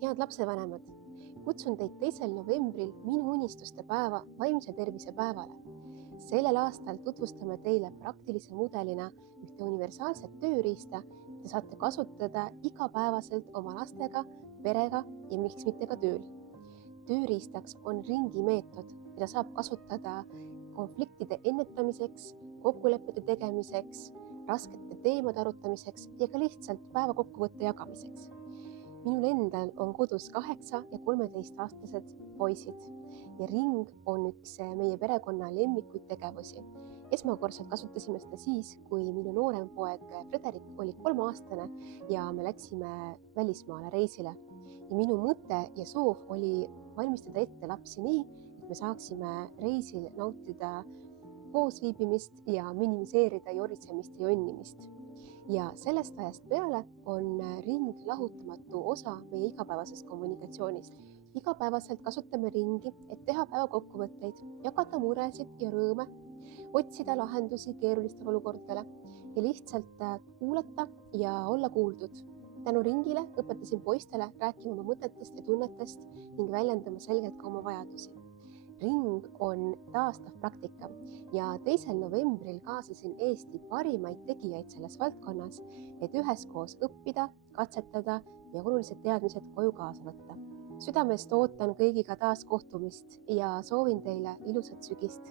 Head lapsevanemad, kutsun teid 2. novembril minu unistuste päeva vaimse tervise päevale. Sellel aastal tutvustame teile praktilise mudelina ühte universaalset tööriista, mida saate kasutada igapäevaselt oma lastega, perega ja miks mitte ka tööl. Tööriistaks on ringimeetod, mida saab kasutada konfliktide ennetamiseks, kokkulepete tegemiseks, raskete teemade arutamiseks ja ka lihtsalt päeva kokkuvõtte jagamiseks. Minul endal on kodus 8- ja 13-aastased poisid ja ring on üks meie perekonna lemmikuid tegevusi. Esmakordselt kasutasime seda siis, kui minu noorem poeg Frederik oli 3-aastane ja me läksime välismaale reisile. Ja minu mõte ja soov oli valmistada ette lapsi nii, et me saaksime reisil nautida koosviibimist ja minimiseerida joritsemist ja jonnimist. Ja sellest ajast peale on ring lahutamatu osa meie igapäevasest kommunikatsioonist. Igapäevaselt kasutame ringi, et teha päevakokkuvõtteid, jagada muresid ja rõõme, otsida lahendusi keerulistele olukordadele ja lihtsalt kuulata ja olla kuuldud. Tänu ringile õpetasin poistele rääkima oma mõtetest ja tunnetest ning väljendama selgelt ka oma vajadusi. Ring on taastav praktika ja 2. novembril kaasasin Eesti parimaid tegijaid selles valdkonnas, et üheskoos õppida, katsetada ja olulised teadmised koju kaasa võtta. Südamest ootan kõigiga taas kohtumist ja soovin teile ilusat sügist.